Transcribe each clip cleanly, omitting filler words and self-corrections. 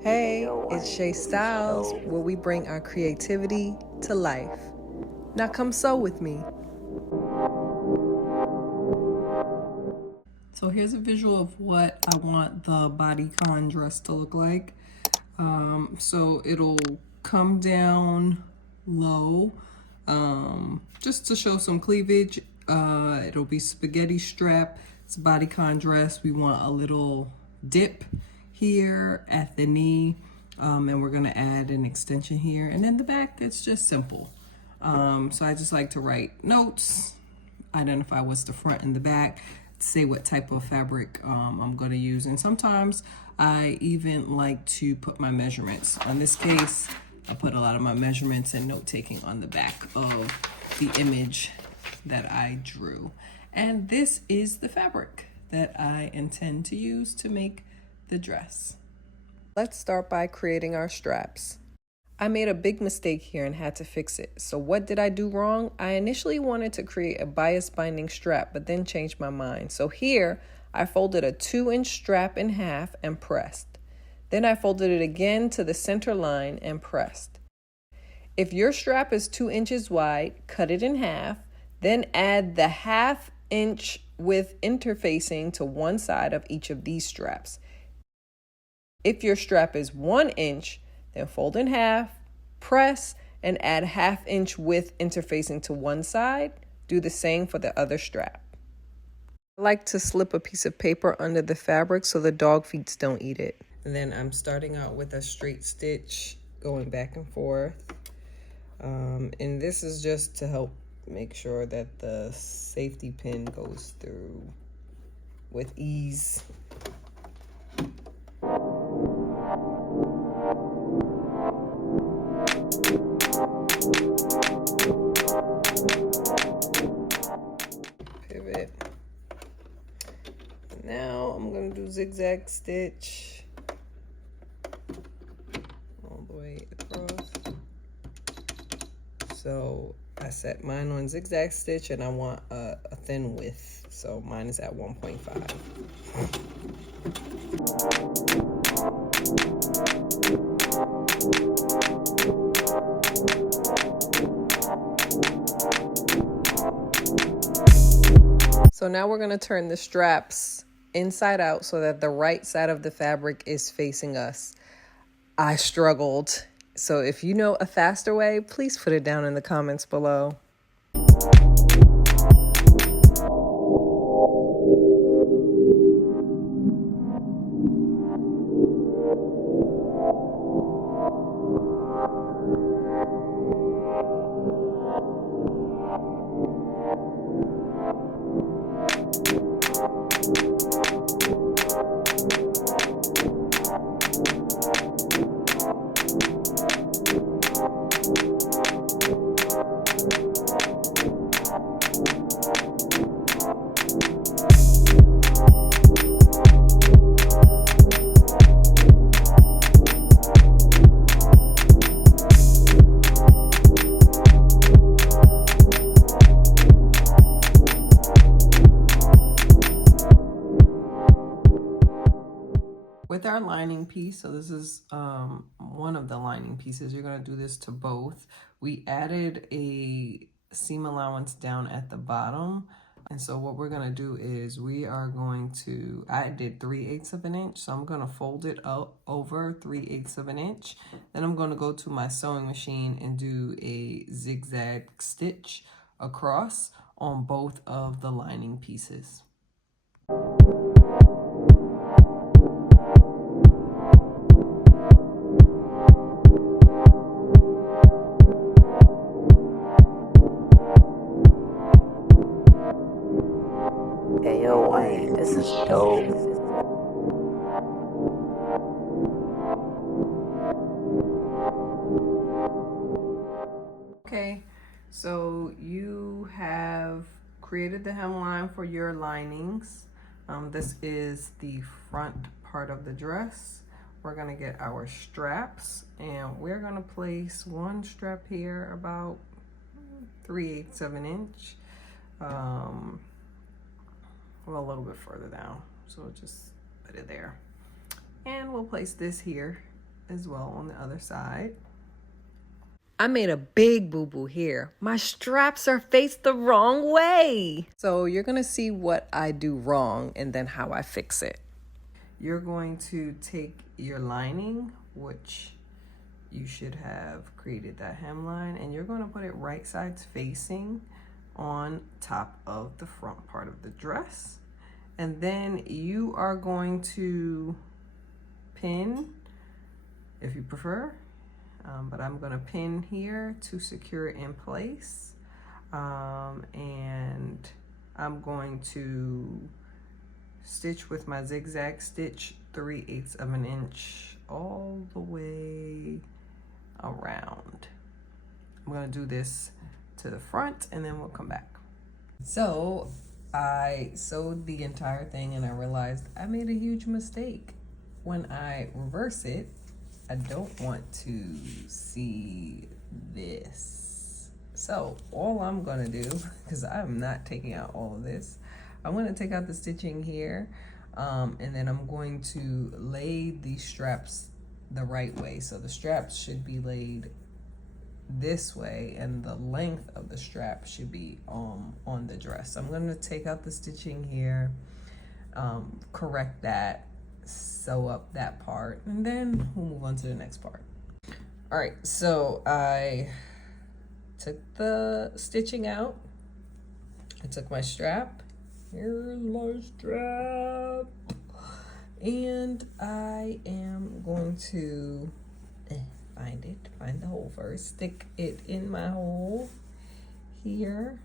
Hey, it's Shay Styles, where we bring our creativity to life. Now come sew with me. So here's a visual of what I want the bodycon dress to look like. So it'll come down low, just to show some cleavage. It'll be spaghetti strap. It's a bodycon dress. We want a little dip here at the knee, and we're gonna add an extension here. And then the back, it's just simple. So I just like to write notes, identify what's the front and the back, say what type of fabric I'm going to use. And sometimes I even like to put my measurements. In this case, I put a lot of my measurements and note taking on the back of the image that I drew. And this is the fabric that I intend to use to make the dress. Let's start by creating our straps. I made a big mistake here and had to fix it. So what did I do wrong? I initially wanted to create a bias binding strap, but then changed my mind. So here, I folded a 2-inch strap in half and pressed. Then I folded it again to the center line and pressed. If your strap is 2 inches wide, cut it in half, then add the 1/2 inch width interfacing to one side of each of these straps. If your strap is 1 inch, then fold in half, press, and add 1/2 inch width interfacing to one side. Do the same for the other strap. I like to slip a piece of paper under the fabric so the dog feet don't eat it. And then I'm starting out with a straight stitch, going back and forth. And this is just to help make sure that the safety pin goes through with ease. Pivot. Now I'm going to do zigzag stitch all the way across. So I set mine on zigzag stitch and I want a thin width. So mine is at 1.5. So now we're going to turn the straps inside out so that the right side of the fabric is facing us. I struggled. So if you know a faster way, please put it down in the comments below. With our lining piece, so this is one of the lining pieces, you're going to do this to both. We added a seam allowance down at the bottom. And so what we're going to do is we are going to, I did 3/8 of an inch. So I'm going to fold it up over 3/8 of an inch. Then I'm going to go to my sewing machine and do a zigzag stitch across on both of the lining pieces. Hey, yo, Wayne, this is dope. Okay, so you have created the hemline for your linings. This is the front part of the dress. We're gonna get our straps and we're gonna place one strap here about 3/8 of an inch. Well, a little bit further down. So just put it there. And we'll place this here as well on the other side. I made a big boo-boo here. My straps are faced the wrong way. So you're gonna see what I do wrong and then how I fix it. You're going to take your lining, which you should have created that hemline, and you're gonna put it right sides facing on top of the front part of the dress. And then you are going to pin, if you prefer, but I'm gonna pin here to secure it in place. And I'm going to stitch with my zigzag stitch 3/8 of an inch all the way around. I'm gonna do this to the front and then we'll come back. So I sewed the entire thing and I realized I made a huge mistake. When I reverse it, I don't want to see this. So all I'm gonna do, because I'm not taking out all of this, I'm gonna take out the stitching here, and then I'm going to lay these straps the right way. So the straps should be laid this way and the length of the strap should be on the dress. So I'm going to take out the stitching here, correct that, sew up that part, and then we'll move on to the next part. All right, so I took the stitching out. I took my strap. Here's my strap. And I am going to find the hole first, stick it in my hole here,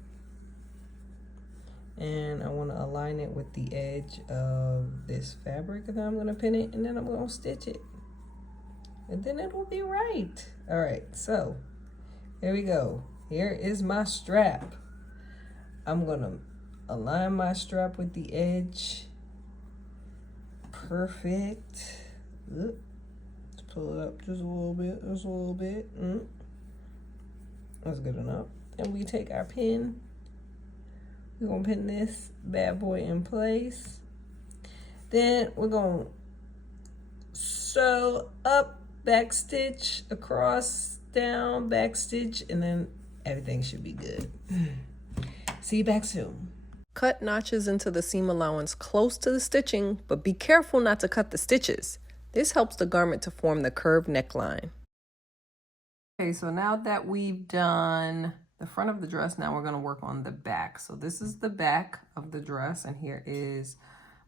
and I want to align it with the edge of this fabric, and then I'm going to pin it, and then I'm going to stitch it, and then it will be right. All right, so here we go. Here is my strap. I'm going to align my strap with the edge. Perfect. Let's pull it up just a little bit, just a little bit. That's good enough. And we take our pin. We're gonna pin this bad boy in place. Then we're gonna sew up, back stitch, across, down, back stitch, and then everything should be good. See you back soon. Cut notches into the seam allowance close to the stitching, but be careful not to cut the stitches. This helps the garment to form the curved neckline. Okay, so now that we've done the front of the dress, now we're gonna work on the back. So this is the back of the dress, and here is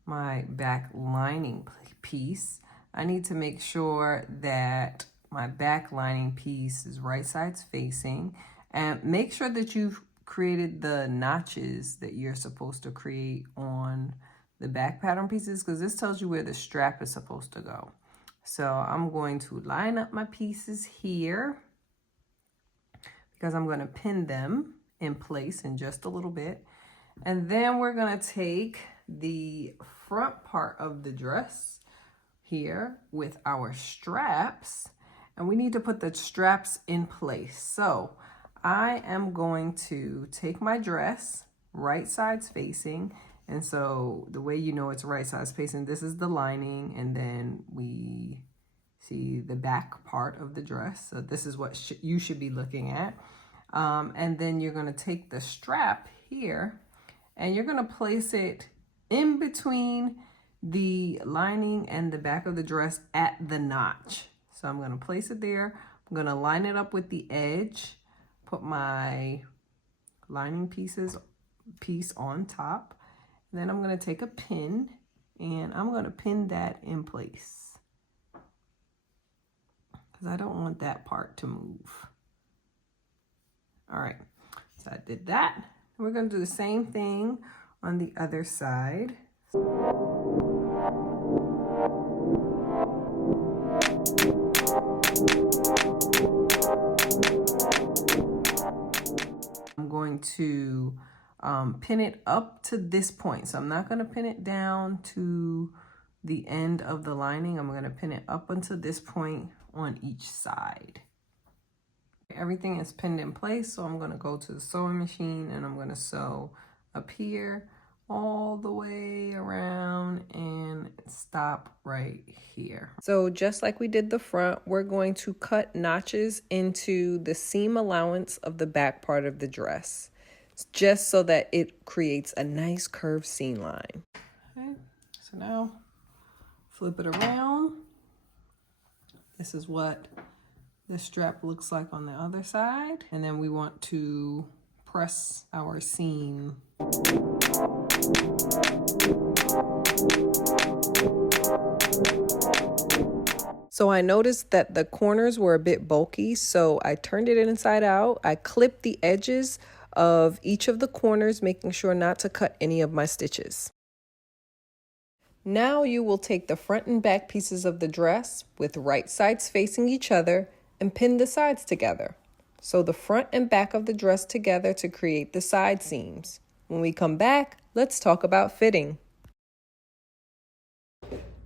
my back lining piece. I need to make sure that my back lining piece is right sides facing, and make sure that you've created the notches that you're supposed to create on the back pattern pieces, because this tells you where the strap is supposed to go. So I'm going to line up my pieces here because I'm going to pin them in place in just a little bit. And then we're going to take the front part of the dress here with our straps, and we need to put the straps in place. So I am going to take my dress right sides facing, and so the way you know it's right sides facing, this is the lining, and then we see the back part of the dress. So this is what you should be looking at. And then you're going to take the strap here and you're going to place it in between the lining and the back of the dress at the notch. So I'm going to place it there. I'm going to line it up with the edge, put my lining piece on top. And then I'm going to take a pin and I'm going to pin that in place, because I don't want that part to move. All right, so I did that. And we're going to do the same thing on the other side. I'm going to pin it up to this point. So I'm not going to pin it down to the end of the lining. I'm going to pin it up until this point on each side. Everything is pinned in place, so I'm going to go to the sewing machine and I'm going to sew up here all the way around and stop right here. So just like we did the front, we're going to cut notches into the seam allowance of the back part of the dress, just so that it creates a nice curved seam line. Okay, so now flip it around. This is what the strap looks like on the other side. And then we want to press our seam. So I noticed that the corners were a bit bulky, so I turned it inside out. I clipped the edges of each of the corners, making sure not to cut any of my stitches. Now you will take the front and back pieces of the dress with right sides facing each other and pin the sides together. Sew the front and back of the dress together to create the side seams. When we come back, let's talk about fitting.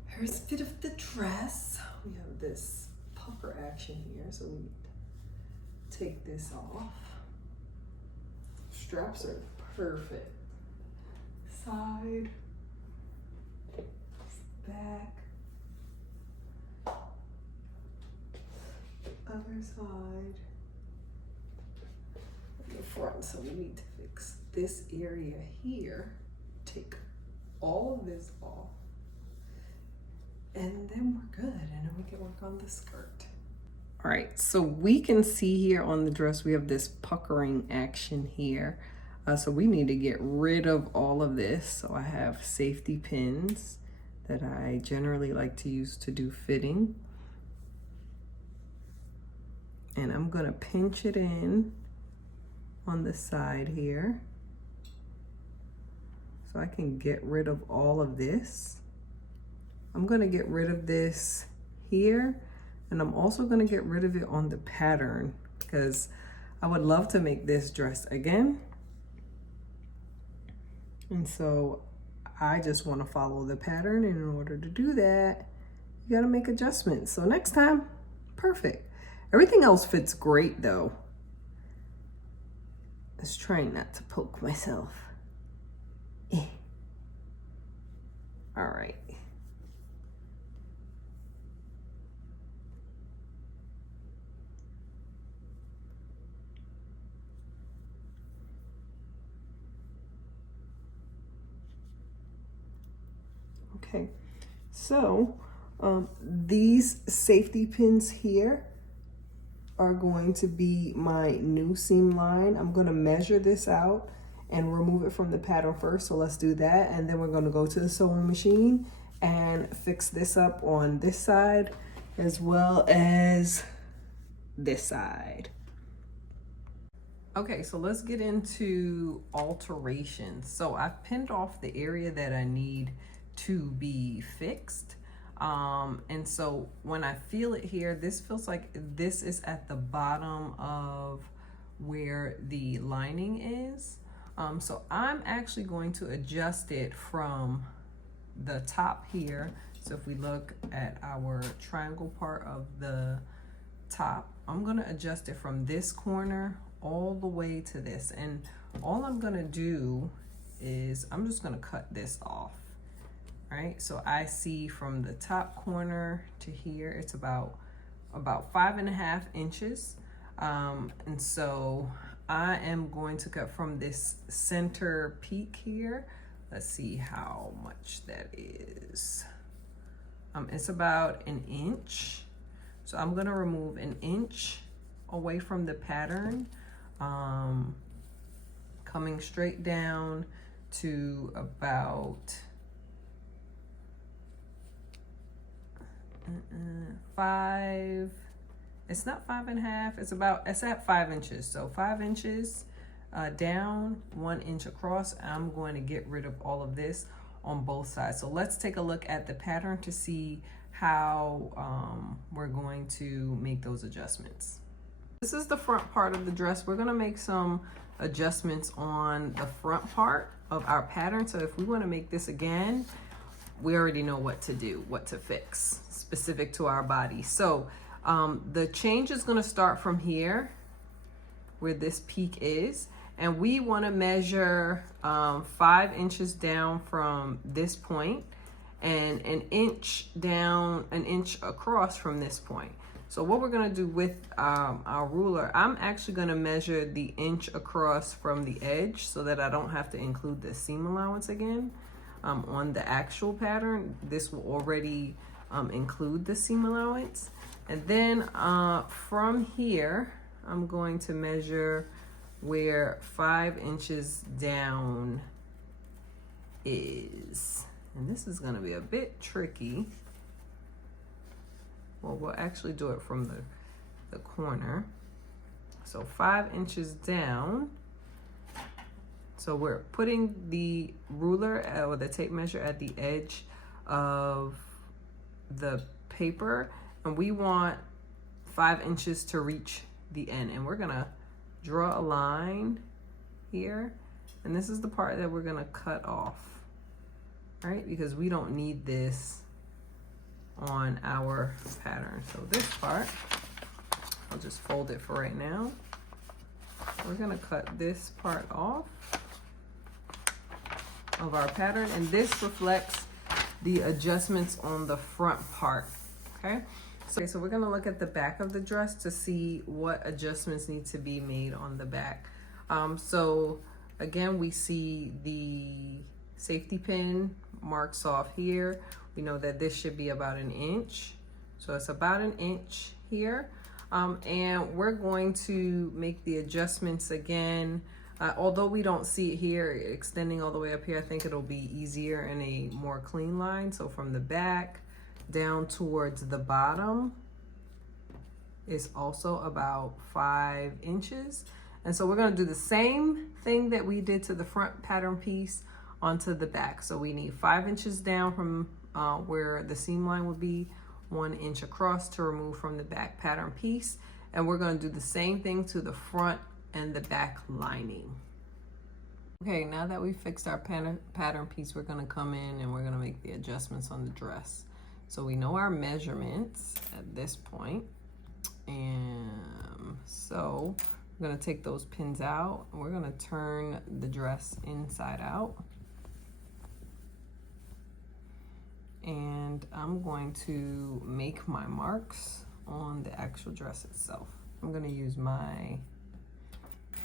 Here's the fit of the dress. We have this pucker action here, so we take this off. Straps are perfect. Side, back, other side, and the front. So we need to fix this area here. Take all of this off. And then we're good, and then we can work on the skirt. All right, so we can see here on the dress, we have this puckering action here. So we need to get rid of all of this. So I have safety pins that I generally like to use to do fitting. And I'm gonna pinch it in on the side here. So I can get rid of all of this. I'm gonna get rid of this here, and I'm also gonna get rid of it on the pattern because I would love to make this dress again. And so I just wanna follow the pattern, and in order to do that, you gotta make adjustments. So next time, perfect. Everything else fits great though. Just trying not to poke myself. All right. Okay, so these safety pins here are going to be my new seam line. I'm gonna measure this out and remove it from the pattern first. So let's do that. And then we're gonna go to the sewing machine and fix this up on this side as well as this side. Okay, so let's get into alterations. So I've pinned off the area that I need to be fixed. And so when I feel it here, this feels like this is at the bottom of where the lining is. So I'm actually going to adjust it from the top here. So if we look at our triangle part of the top, I'm gonna adjust it from this corner all the way to this. And all I'm gonna do is I'm just gonna cut this off. Right, so I see from the top corner to here, it's about 5.5 inches. And so I am going to cut from this center peak here. Let's see how much that is. It's about 1 inch. So I'm gonna remove 1 inch away from the pattern, coming straight down to about 5, it's not 5.5, it's at 5 inches. So 5 inches down, 1 inch across. I'm going to get rid of all of this on both sides. So let's take a look at the pattern to see how we're going to make those adjustments. This is the front part of the dress. We're gonna make some adjustments on the front part of our pattern. So if we wanna make this again, we already know what to do, what to fix, specific to our body. So the change is gonna start from here, where this peak is, And we want to measure 5 inches down from this point and an inch down, an inch across from this point. So what we're going to do with our ruler, I'm actually going to measure the inch across from the edge so that I don't have to include the seam allowance again on the actual pattern. This will already include the seam allowance. And then from here, I'm going to measure where 5 inches down is. And this is going to be a bit tricky. Well, we'll actually do it from the corner. So 5 inches down. So we're putting the ruler or the tape measure at the edge of the paper, and we want 5 inches to reach the end. And we're gonna draw a line here, and this is the part that we're gonna cut off, right? Because we don't need this on our pattern. So this part, I'll just fold it for right now. We're gonna cut this part off of our pattern, and this reflects the adjustments on the front part, okay? So we're gonna look at the back of the dress to see what adjustments need to be made on the back. So again, we see the safety pin marks off here. We know that this should be about an inch. So it's about an inch here. And we're going to make the adjustments again. Although we don't see it here extending all the way up here, I think it'll be easier in a more clean line. So from the back down towards the bottom is also about 5 inches. And so we're gonna do the same thing that we did to the front pattern piece onto the back. So we need 5 inches down from where the seam line would be, 1 inch across to remove from the back pattern piece. And we're gonna do the same thing to the front and the back lining. Okay, now that we fixed our pattern piece, we're gonna come in and we're gonna make the adjustments on the dress. So we know our measurements at this point. And so we're gonna take those pins out and we're gonna turn the dress inside out. And I'm going to make my marks on the actual dress itself. I'm gonna use my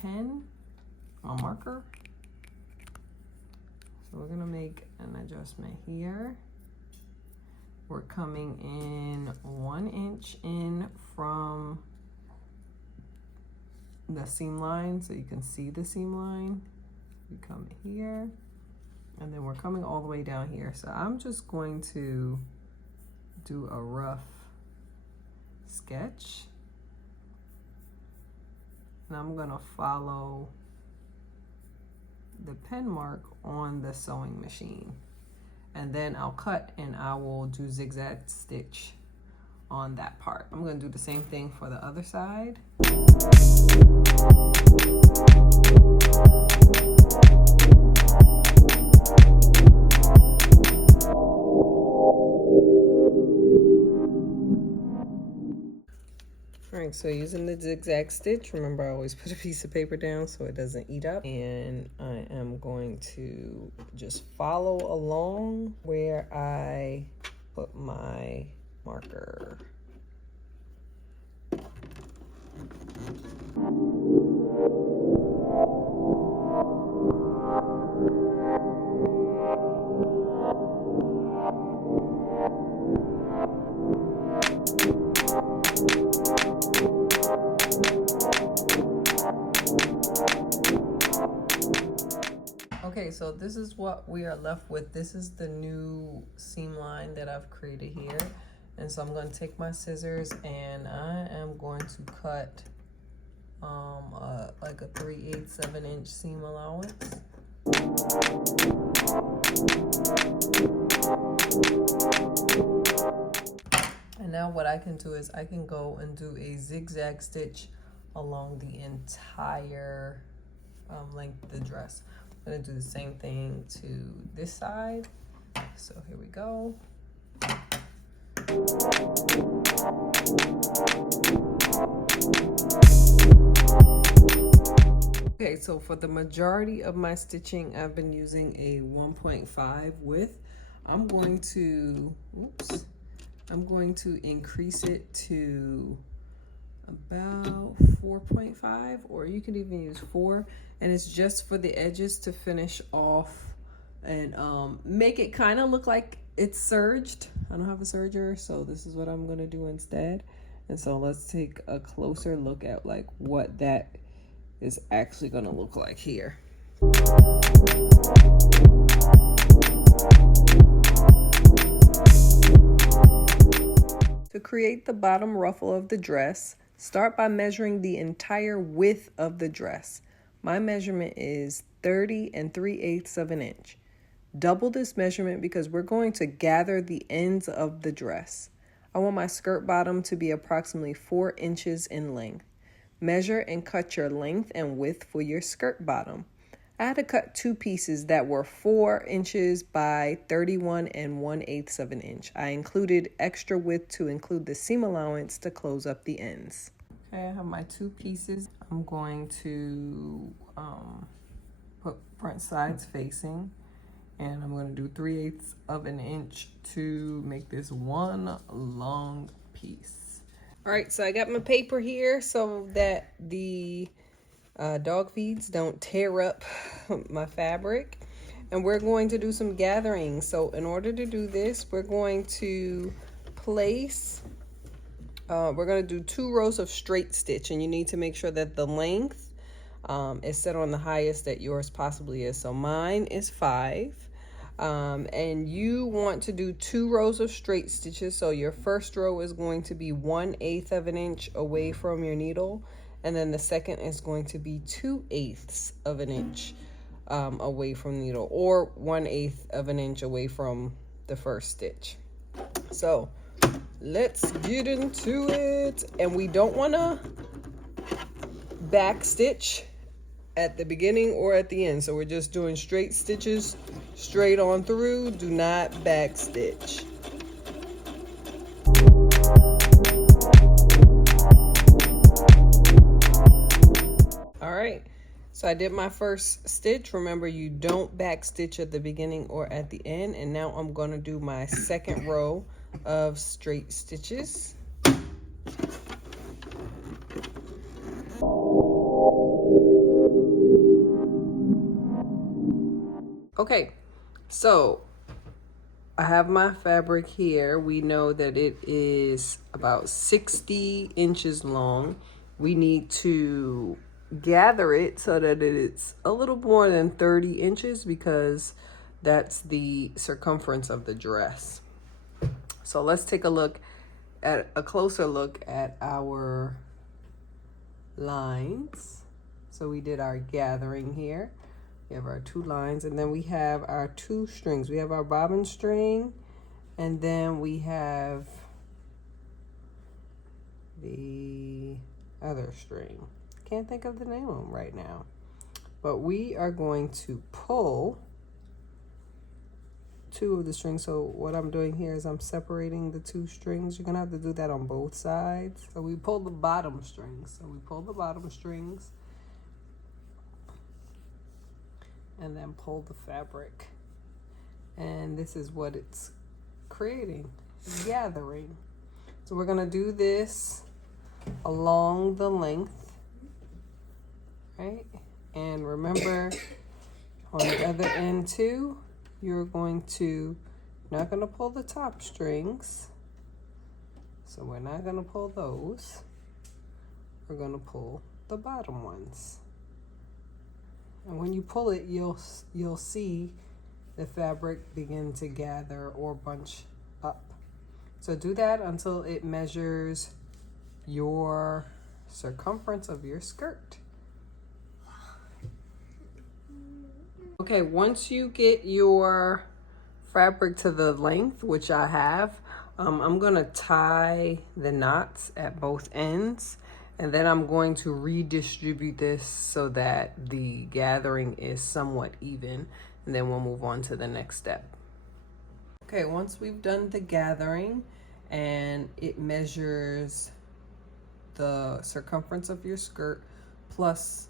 pen, my marker. So we're gonna make an adjustment here. We're coming in 1 inch in from the seam line, so you can see the seam line. We come here, and then we're coming all the way down here. So I'm just going to do a rough sketch. And I'm gonna follow the pen mark on the sewing machine. And then I'll cut and I will do zigzag stitch on that part. I'm gonna do the same thing for the other side. All right, so using the zigzag stitch, remember I always put a piece of paper down so it doesn't eat up. And I am going to just follow along where I put my marker. Okay, so this is what we are left with. This is the new seam line that I've created here. And so I'm going to take my scissors and I am going to cut like a 3/8, 7-inch seam allowance. And now what I can do is I can go and do a zigzag stitch along the entire length of the dress. I'm gonna do the same thing to this side. So here we go. Okay, so for the majority of my stitching, I've been using a 1.5 width. I'm going to increase it to about 4.5, or you can even use 4, and it's just for the edges to finish off and make it kind of look like it's serged. I don't have a serger, so this is what I'm gonna do instead. And so let's take a closer look at like what that is actually gonna look like here. To create the bottom ruffle of the dress, start by measuring the entire width of the dress. My measurement is 30 3/8 of an inch. Double this measurement because we're going to gather the ends of the dress. I want my skirt bottom to be approximately 4 inches in length. Measure and cut your length and width for your skirt bottom. I had to cut 2 pieces that were 4 inches by 31 1/8 of an inch. I included extra width to include the seam allowance to close up the ends. Okay, I have my 2 pieces. I'm going to put front sides facing, and I'm going to do 3/8 of an inch to make this one long piece. All right, so I got my paper here so that the dog feeds don't tear up my fabric, and we're going to do some gathering. So in order to do this, we're going to place we're going to do 2 rows of straight stitch, and you need to make sure that the length is set on the highest that yours possibly is. So mine is 5, and you want to do 2 rows of straight stitches. So your first row is going to be 1/8 of an inch away from your needle, and then the second is going to be 2/8 of an inch away from the needle, or 1/8 of an inch away from the first stitch. So let's get into it. And we don't want to back stitch at the beginning or at the end, so we're just doing straight stitches straight on through. Do not back stitch. All right, so I did my first stitch. Remember, you don't back stitch at the beginning or at the end. And now I'm going to do my second row of straight stitches. Okay, so I have my fabric here. We know that it is about 60 inches long. We need to gather it so that it's a little more than 30 inches because that's the circumference of the dress. So let's take a closer look at our lines. So we did our gathering here. We have our 2 lines, and then we have our 2 strings. We have our bobbin string, and then we have the other string. Can't think of the name of them right now. But we are going to pull 2 of the strings. So what I'm doing here is I'm separating the 2 strings. You're gonna have to do that on both sides. So we pull the bottom strings. So we pull the bottom strings and then pull the fabric. And this is what it's creating, gathering. So we're gonna do this along the length, right? And remember, on the other end too, you're not gonna pull the top strings. So we're not gonna pull those. We're gonna pull the bottom ones. And when you pull it, you'll see the fabric begin to gather or bunch up. So do that until it measures your circumference of your skirt. Okay, once you get your fabric to the length, which I have, I'm gonna tie the knots at both ends, and then I'm going to redistribute this so that the gathering is somewhat even, and then we'll move on to the next step. Okay, once we've done the gathering and it measures the circumference of your skirt plus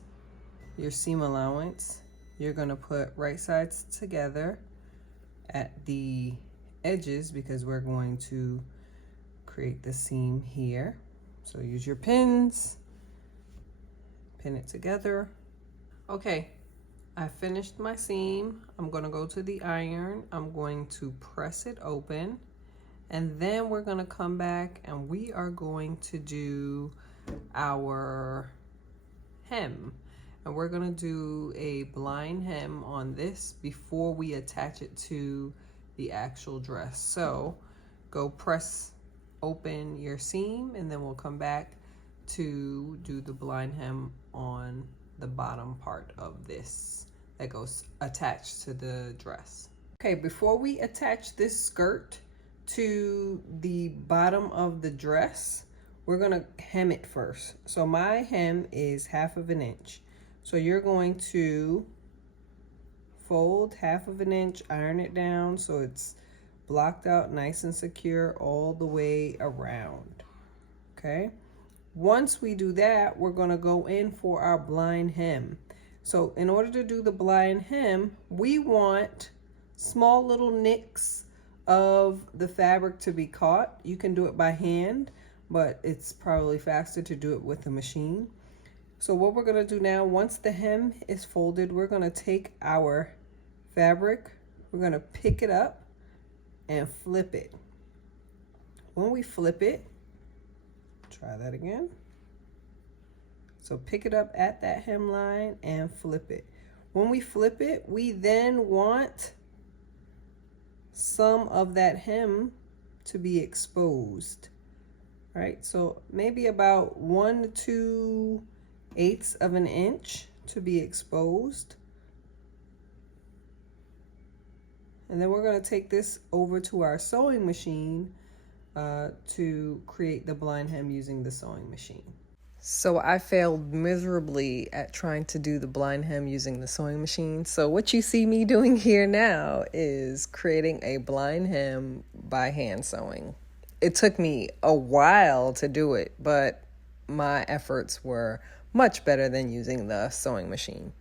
your seam allowance, you're going to put right sides together at the edges because we're going to create the seam here. So use your pins, pin it together. Okay, I finished my seam. I'm going to go to the iron. I'm going to press it open, and then we're going to come back and we are going to do our hem. And we're going to do a blind hem on this before we attach it to the actual dress. So go press open your seam, and then we'll come back to do the blind hem on the bottom part of this that goes attached to the dress. Okay, before we attach this skirt to the bottom of the dress, we're gonna hem it first. So my hem is 1/2 inch. So you're going to fold 1/2 inch, iron it down so it's blocked out nice and secure all the way around. Okay. Once we do that, we're going to go in for our blind hem. So in order to do the blind hem, we want small little nicks of the fabric to be caught. You can do it by hand, but it's probably faster to do it with the machine. So what we're going to do now, once the hem is folded, we're going to take our fabric, we're going to pick it up and flip it. When we flip it, try that again. So pick it up at that hemline and flip it. When we flip it, we then want some of that hem to be exposed. All right, so maybe about 1 to 2/8 of an inch to be exposed. And then we're going to take this over to our sewing machine to create the blind hem using the sewing machine. So I failed miserably at trying to do the blind hem using the sewing machine. So what you see me doing here now is creating a blind hem by hand sewing. It took me a while to do it, but my efforts were much better than using the sewing machine.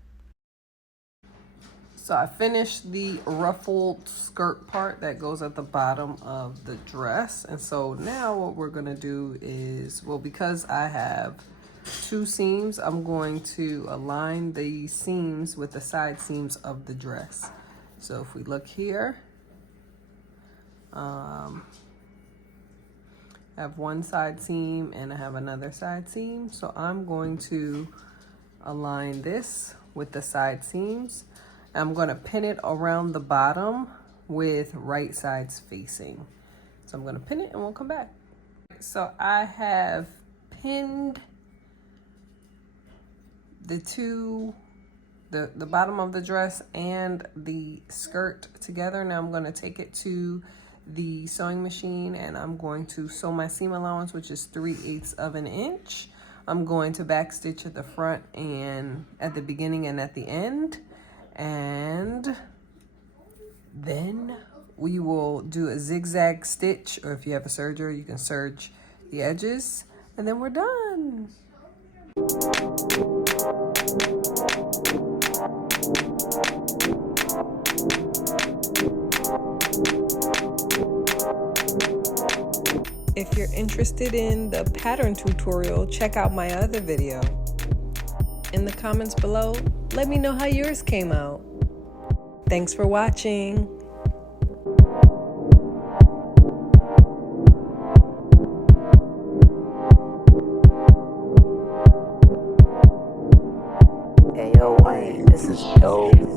So I finished the ruffled skirt part that goes at the bottom of the dress. And so now what we're going to do is, well, because I have 2 seams, I'm going to align the seams with the side seams of the dress. So if we look here, I have one side seam and I have another side seam. So I'm going to align this with the side seams. I'm going to pin it around the bottom with right sides facing. So I'm going to pin it and we'll come back. So I have pinned the bottom of the dress and the skirt together. Now I'm going to take it to the sewing machine and I'm going to sew my seam allowance, which is 3/8 of an inch. I'm going to back stitch at the front and at the beginning and at the end. And then we will do a zigzag stitch, or if you have a serger, you can serge the edges, and then we're done. If you're interested in the pattern tutorial, check out my other video. In the comments below, let me know how yours came out. Thanks for watching. Ayo, Wayne, this is dope.